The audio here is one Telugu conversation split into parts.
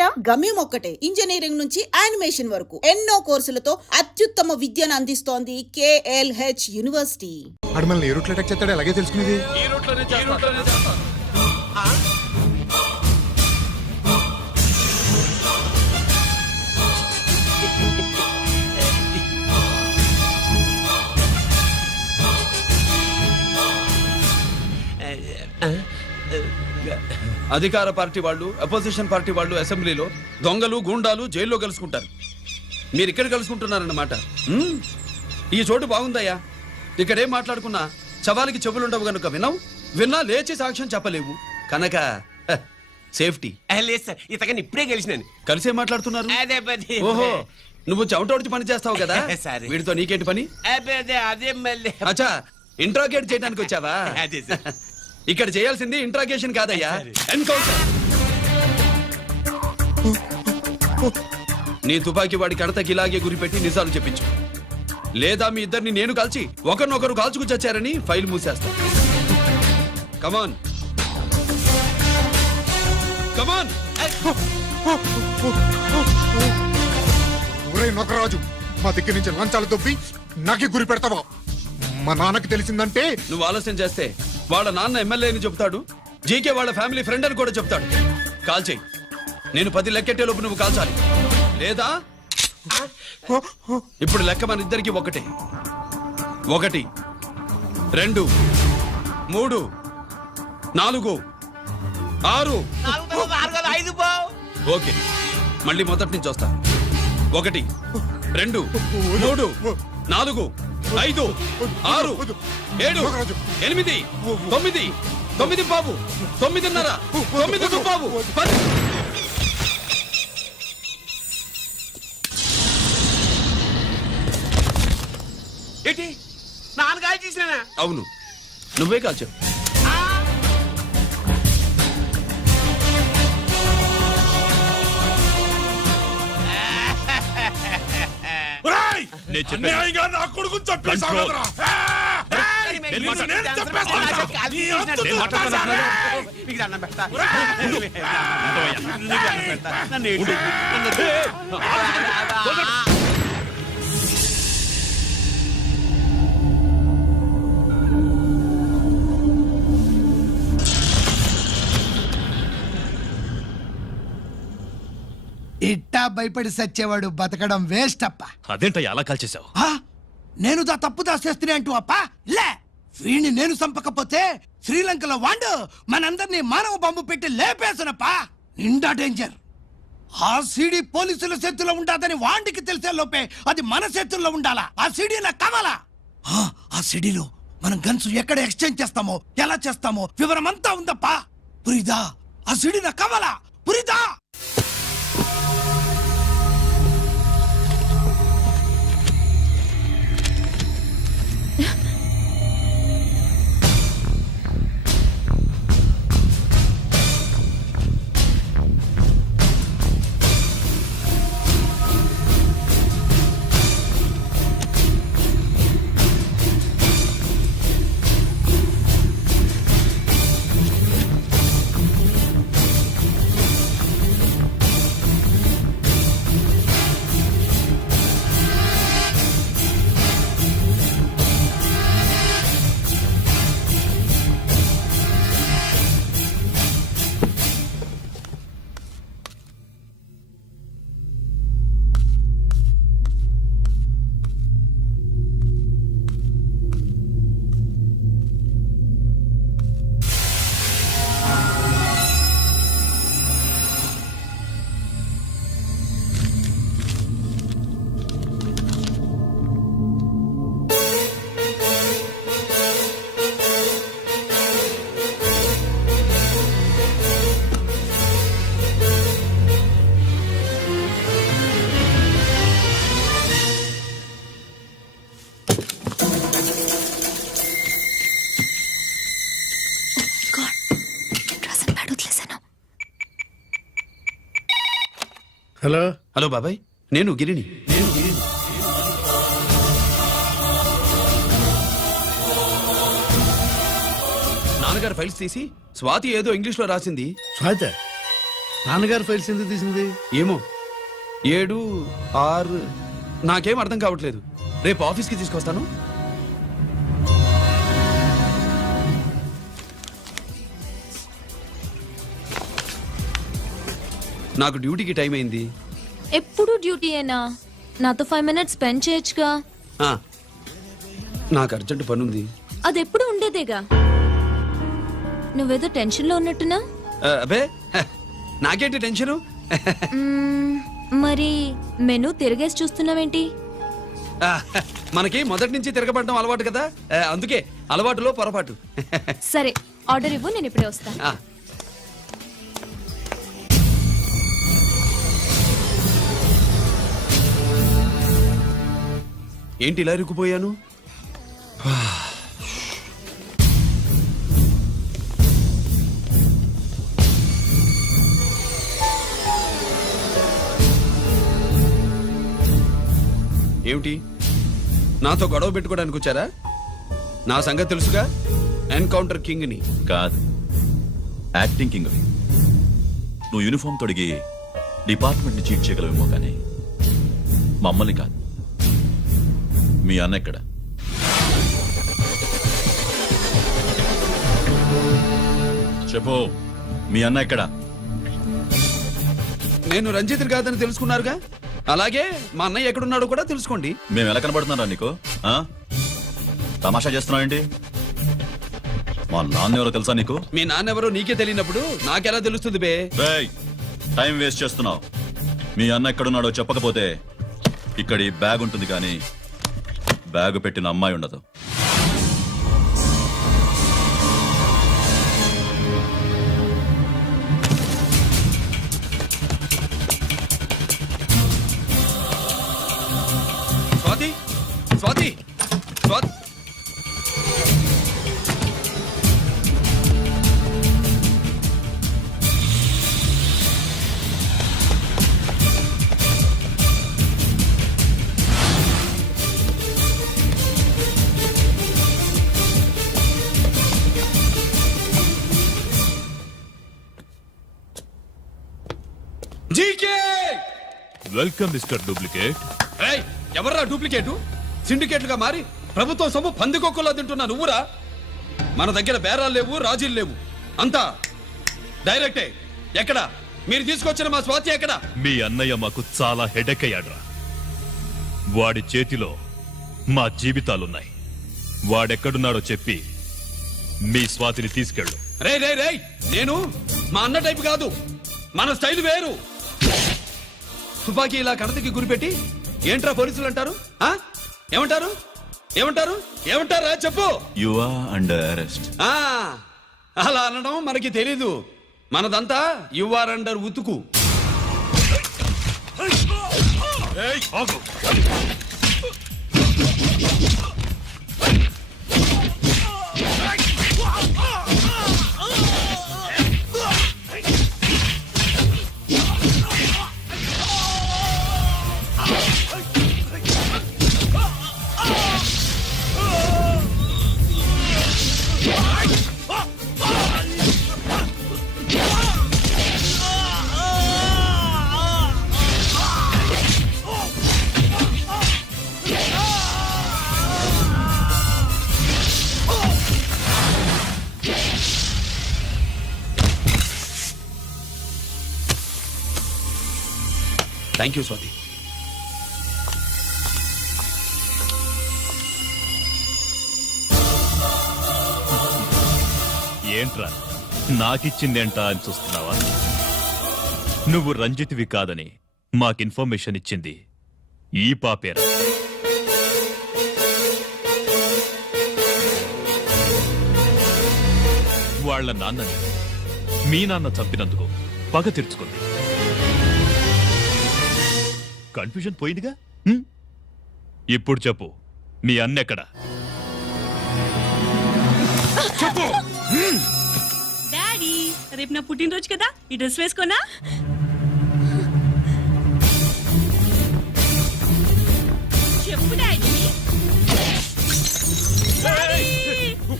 పేరా? గమ్యం ఒక్కటే, ఇంజనీరింగ్ నుంచి యానిమేషన్ వరకు ఎన్నో కోర్సులతో అత్యుత్తమ విద్యను అందిస్తోంది KLH యూనివర్సిటీ. అడమల్ని ఏ రూట్లో అటాక్ చేస్తాడో అలాగే తెలుసుకునేది. ఈ రూట్లోనే చేస్తాను. అధికార పార్టీ వాళ్ళు, అపోజిషన్ పార్టీ వాళ్ళు అసెంబ్లీలో దొంగలు గూండాలు జైల్లో కలుసుకుంటారు. మీరు ఇక్కడ కలుసుకుంటున్నారన్నమాట. ఈ చోటు బాగుందయ్యా. ఇక్కడేం మాట్లాడుకున్నా చవాలికి చెవులుండవు కనుక విన్నా లేచి సాక్ష్యం చెప్పలేవు కనుక సేఫ్టీ. లేదు సార్, ఇతగాని ఇప్పుడే కలిసినాను. కలిసే మాట్లాడుతున్నారు. అదే ఓహో, నువ్వు చెమటోడ్చి పని చేస్తావు కదా. సరే. వీడితో నీకేంటి పని? అదే మళ్ళీ అచ్చా, ఇంట్రాగేట్ చేయడానికి వచ్చావా? అదే సార్. ఇక్కడ చేయాల్సింది ఇంట్రాగేషన్ కాదయ్యా, ఎన్కౌంటర్. నీ తుపాకీ వాడి కడతకి ఇలాగే గురిపెట్టి నిజాలు చెప్పించు, లేదా మీ ఇద్దరిని నేను కాల్చి ఒకరినొకరు కాల్చుకు చచ్చారని ఫైల్ మూసేస్తా. కమాన్ కమాన్. ఒరే నొకరాజు, మా దగ్గర నుంచి లంచాలు దొబ్బి నాకే గురి పెడతావా? మా నాన్నకి తెలిసిందంటే నువ్వు ఆలస్యం చేస్తే వాళ్ళ నాన్న ఎమ్మెల్యే అని చెప్తాడు, జీకే వాళ్ళ ఫ్యామిలీ ఫ్రెండ్ అని కూడా చెప్తాడు. కాల్ చేయి. నేను 10 లెక్కెట్టే లోపు నువ్వు కాల్చాలి, లేదా ఇప్పుడు లెక్క మన ఇద్దరికి ఒకటే. 1 2 3 4 6. ఓకే, మళ్ళీ మొదటి నుంచి వస్తా. 1 2 3 4 5 6 7 8 9 9 బాబు 9:30 9 బాబు 10. ఏంటి నాన్నగారు చేసినా? అవును, నువ్వే కాల్చావు. ఇట్టా భయపడి సచ్చేవాడు బతకడం వేస్ట్ అప్ప. అదేంటయ్యా అలా కాల్చేశావు? నేను తప్పు దాచేస్తున్నా అంటూ అప్ప లే. వీణ్ణి నేను చంపకపోతే శ్రీలంకలో వాండు మనందరినీ మానవ బాంబు పెట్టి లేపేసనప్ప. నిండా డేంజర్. ఆ సీడీ పోలీసుల చేతుల్లో ఉండాదని వాండికి తెలిసే లోపే అది మన చేతుల్లో ఉండాలా. ఆ సీడీ నాకు కావాలా. ఆ సీడీలో మనం గన్స్ ఎక్కడ ఎక్స్చేంజ్ చేస్తామో, ఎలా చేస్తామో వివరం అంతా ఉందప్పా. పురిదా, ఆ సీడీ నాకు కావాలా. పురిదా. హలో హలో బాబాయ్, నేను గిరిని. నాన్నగారు ఫైల్స్ తీసి స్వాతి ఏదో ఇంగ్లీష్ లో రాసింది. స్వాతి నాన్నగారు ఫైల్స్ ఎందుకు తీసింది? ఏమో 7, 6 నాకేం అర్థం కావట్లేదు. రేపు ఆఫీస్కి తీసుకొస్తాను. నాకు డ్యూటీకి టైం అయింది. ఎప్పుడు డ్యూటీయేనా? నాతో 5 minutes స్పెండ్ చేయొచ్చుగా. ఆ, నాకు అర్జెంట్ పని ఉంది. అది ఎప్పుడు ఉండేదేగా. నువ్వేదో టెన్షన్లో ఉన్నట్టున్నా. అబే హ, నాకేంటి టెన్షను? మరి మెనూ తిరిగేసి చూస్తున్నావేంటి? ఆ, మనకి మొదటి నుంచి తిరగబడడం అలవాటు కదా, అందుకే అలవాటులో పొరపాటు. సరే ఆర్డర్ ఇవ్వు, నేను ఇప్పుడే వస్తా. ఆ, ఏంటి ఇలా ఇరుక్కుపోయాను? ఏమిటి, నాతో గొడవ పెట్టుకోవడానికి వచ్చారా? నా సంగతి తెలుసుగా, ఎన్కౌంటర్ కింగ్ ని. కాదు, యాక్టింగ్ కింగ్. నువ్వు యూనిఫామ్ తొడిగి డిపార్ట్మెంట్ ని చీట్ చేయగలవేమో కానీ మమ్మల్ని కాదు. మీ అన్న ఎక్కడ? చెప్పు, మీ అన్న ఎక్కడ? నేను రంజిత్ కాదని తెలుసుకున్నారుగా, అలాగే మా అన్నయ్య ఎక్కడున్నాడో కూడా తెలుసుకోండి. మేము ఎలా కనబడుతున్నారా నీకు? ఆ? తమాషా చేస్తున్నావేంటి? మా నాన్న ఎవరో తెలుసా నీకు? మీ నాన్నెవరో నీకే తెలియనప్పుడు నాకెలా తెలుస్తుంది బే? రేయ్, టైం వేస్ట్ చేస్తున్నావు. మీ అన్న ఎక్కడున్నాడో చెప్పకపోతే ఇక్కడ ఈ బ్యాగ్ ఉంటుంది కానీ బ్యాగ్ పెట్టిన అమ్మాయి ఉండదు. Swathi, Swathi, Swathi. GK, welcome mister duplicate. ఏయ్, ఎవర్రా డూప్లికేటు? సిండికేట్లుగా మారి ప్రభుత్వం సొమ్ము పందికొక్కులా తింటున్నా నువ్వురా? మన దగ్గర బేరాలు లేవు, రాజీలు లేవు, అంతా డైరెక్టే. ఎక్కడ మీరు తీసుకొచ్చిన మా స్వాతి ఎక్కడ? మీ అన్నయ్య మాకు చాలా హెడెక్ అయ్యాడ్రా. వాడి చేతిలో మా జీవితాలున్నాయి. వాడెక్కడున్నాడో చెప్పి మీ స్వాతిని తీసుకెళ్ళు. రే రే రే, నేను మా అన్న టైపు కాదు, మన స్టైల్ వేరు. తుపాకీ ఇలా కణతకి గురిపెట్టి ఏంట్రా పోలీసులు అంటారు? ఆ? ఏమంటారు? ఏమంటారు? ఏమంటారా చెప్పు. You are under arrest. ఆ, అలా అనడం మనకి తెలీదు. మనదంతా యువర్ అండర్ ఉతుకు. Thank you Swathi. ఏంట్రా నాకిచ్చిందేంటా అని చూస్తున్నావా? నువ్వు రంజిత్వి కాదని మాకు ఇన్ఫర్మేషన్ ఇచ్చింది ఈ పాపేరా. వాళ్ళ నాన్నని మీ నాన్న చంపినందుకు పగ తీర్చుకుంది. కన్ఫ్యూజన్ పోయిందిగా. ఇప్పుడు చెప్పు, మీ అన్నెక్కడ? చెప్పు. డాడీ, రేపు నా పుట్టినరోజు కదా, ఈ డ్రెస్ వేసుకోనా? చెప్పు డాడీ.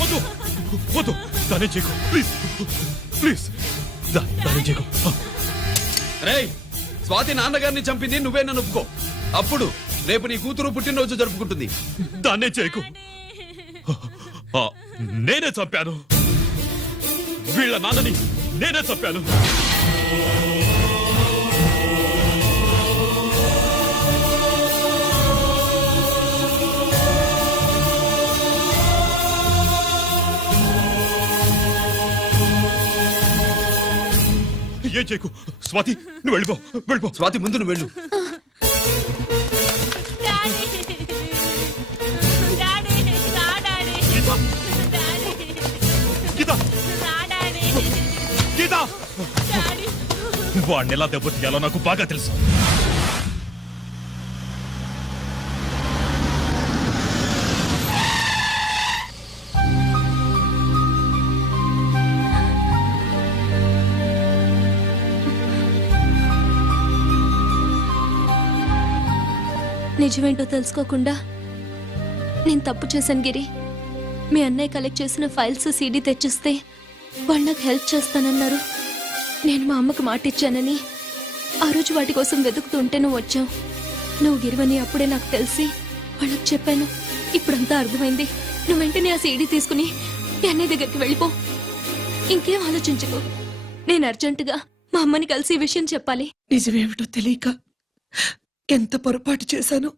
వద్దు వద్దు, దానే చేయకు ప్లీజ్ ప్లీజ్, దానే చేయకు. రేయ్, స్వాతి నాన్నగారిని చంపింది నువ్వే నన్ను ఒప్పుకో. అప్పుడు రేపు నీ కూతురు పుట్టినరోజు జరుపుకుంటుంది. దాన్నే చేయకు. ఆ, నేనే చంపాను. వీళ్ళ నాన్నని నేనే చంపాను. ఏం చేయకు. స్వాతి, నువ్వు వెళ్ళిపో, వెళ్ళిపో. స్వాతి, ముందు నువ్వు వెళ్ళు. డాడీ డాడీ రా డాడీ డాడీ గీత, రా డాడీ గీత, డాడీ వాడిని ఎలా దెబ్బతీయాలో నాకు బాగా తెలుసు. నిజమేంటో తెలుసుకోకుండా నేను తప్పు చేశాను గిరి. మీ అన్నయ్య కలెక్ట్ చేసిన ఫైల్స్ సీడీ తెచ్చిస్తే వాళ్ళు నాకు హెల్ప్ చేస్తానన్నారు. నేను మా అమ్మకు మాట ఇచ్చానని ఆ రోజు వాటి కోసం వెతుకుతుంటే నువ్వు వచ్చావు. నువ్వు గిరివని అప్పుడే నాకు తెలిసి వాళ్ళకి చెప్పాను. ఇప్పుడంతా అర్థమైంది. నువ్వు వెంటనే ఆ సీడీ తీసుకుని మీ అన్నయ్య దగ్గరికి వెళ్ళిపో. ఇంకేం ఆలోచించకు. నేను అర్జెంటుగా మా అమ్మని కలిసి ఈ విషయం చెప్పాలి. నిజమేమిటో తెలియక ఎంత పొరపాటు చేశాను.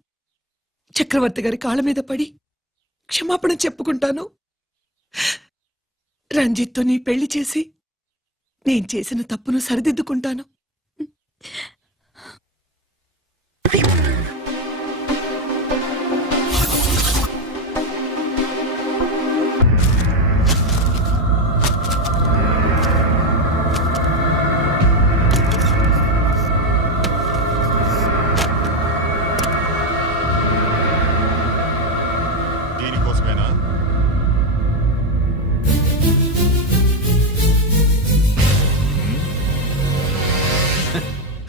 చక్రవర్తి గారి కాళ్ళ మీద పడి క్షమాపణ చెప్పుకుంటాను. రంజిత్తో నీ పెళ్లి చేసి నేను చేసిన తప్పును సరిదిద్దుకుంటాను. దీనికోసమేనా?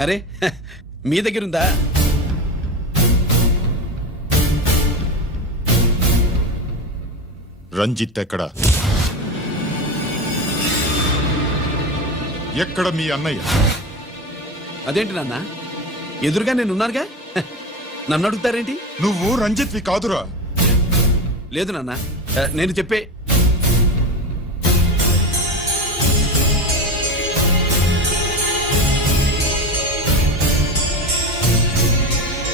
అరే, మీ దగ్గర ఉందా? రంజిత్ ఎక్కడ? ఎక్కడ మీ అన్నయ్య? అదేంటి నాన్న, ఎదురుగా నేను ఉన్నానుగా. నన్ను అడుగుతారేంటి? నువ్వు రంజిత్వి కాదురా. లేదు నాన్న, నేను చెప్పే.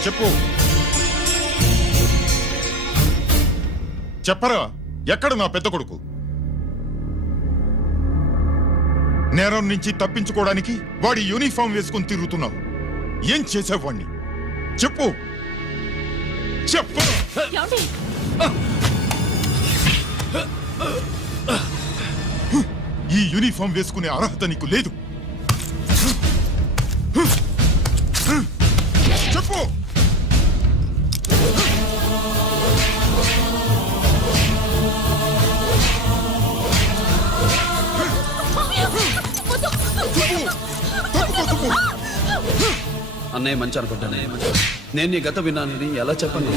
చెప్పు, చెప్పరా, ఎక్కడ నా పెద్ద కొడుకు? నేరం నుంచి తప్పించుకోవడానికి వాడి యూనిఫామ్ వేసుకుని తిరుగుతున్నావు. ఏం చేసావు వాణ్ణి? చెప్పు, చెప్పు. ఏమండి? ఈ యూనిఫామ్ వేసుకునే అర్హత నీకు లేదు. చెప్పు. అన్నయ్య మంచి అనుకుంటానే. నేను నీ గత విన్నానని ఎలా చెప్పను?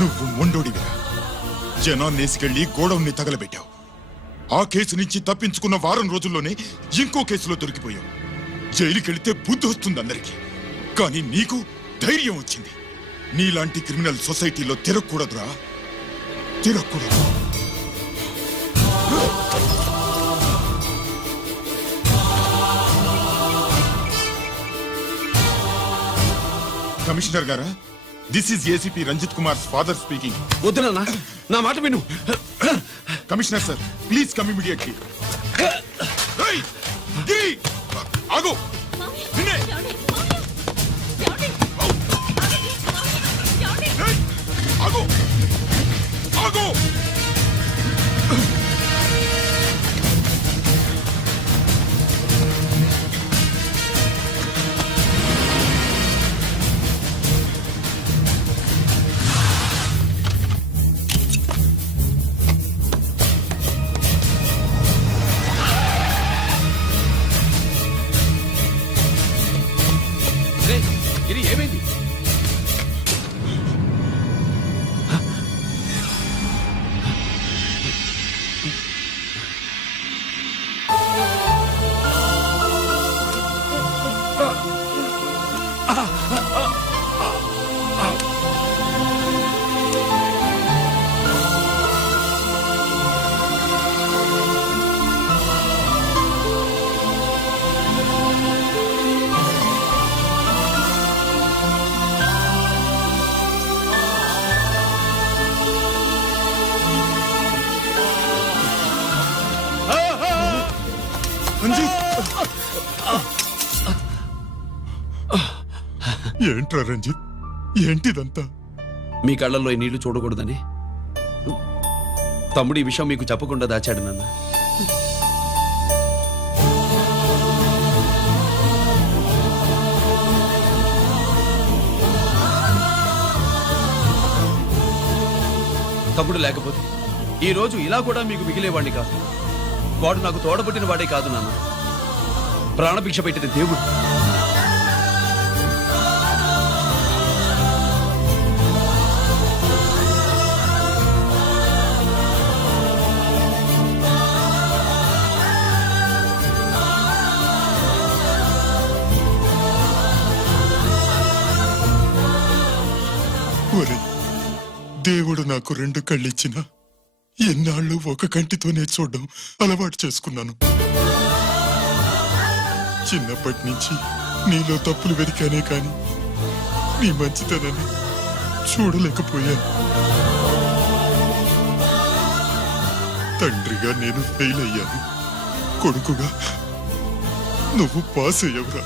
నువ్వు మొండోడిగా జనాన్నేసుకెళ్లి గోడౌన్ని తగలబెట్టావు. ఆ కేసు నుంచి తప్పించుకున్న వారం రోజుల్లోనే ఇంకో కేసులో దొరికిపోయావు. జైలుకెళ్తే బుద్ధి వస్తుంది అందరికీ, కానీ నీకు ధైర్యం వచ్చింది. నీలాంటి క్రిమినల్ సొసైటీలో తిరగకూడదురా, తిరగకూడదు. కమిషనర్ గారా, this is ACP Ranjith Kumar father speaking. వద్దు నాన్న, నా మాట విను. Commissioner sir, please come immediately. ఆగు. నిన్నే. ఆగు. ఆగు. ఏమైంది? రంజిత్ ఏంట్రా రంజిత్, ఏంటిదంతా? మీ కళ్ళల్లో ఈ నీళ్లు చూడకూడదని తమ్ముడు ఈ విషయం మీకు చెప్పకుండా దాచాడు నాన్న. తమ్ముడు లేకపోతే ఈ రోజు ఇలా కూడా మీకు మిగిలేవాడిని కాదు. వాడు నాకు తోడబుట్టిన వాడే కాదు నాన్న, ప్రాణభిక్ష పెట్టిన దేవుడు. ఒరే, దేవుడు నాకు 2 కళ్ళిచ్చిన ఎన్నాళ్ళు ఒక కంటితోనే చూడడం అలవాటు చేసుకున్నాను. చిన్నప్పటి నుంచి నీలో తప్పులు వెతికానే కాని నీ మంచితనాన్ని చూడలేకపోయాను. తండ్రిగా నేను ఫెయిల్ అయ్యాను, కొడుకుగా నువ్వు పాస్ అయ్యవురా.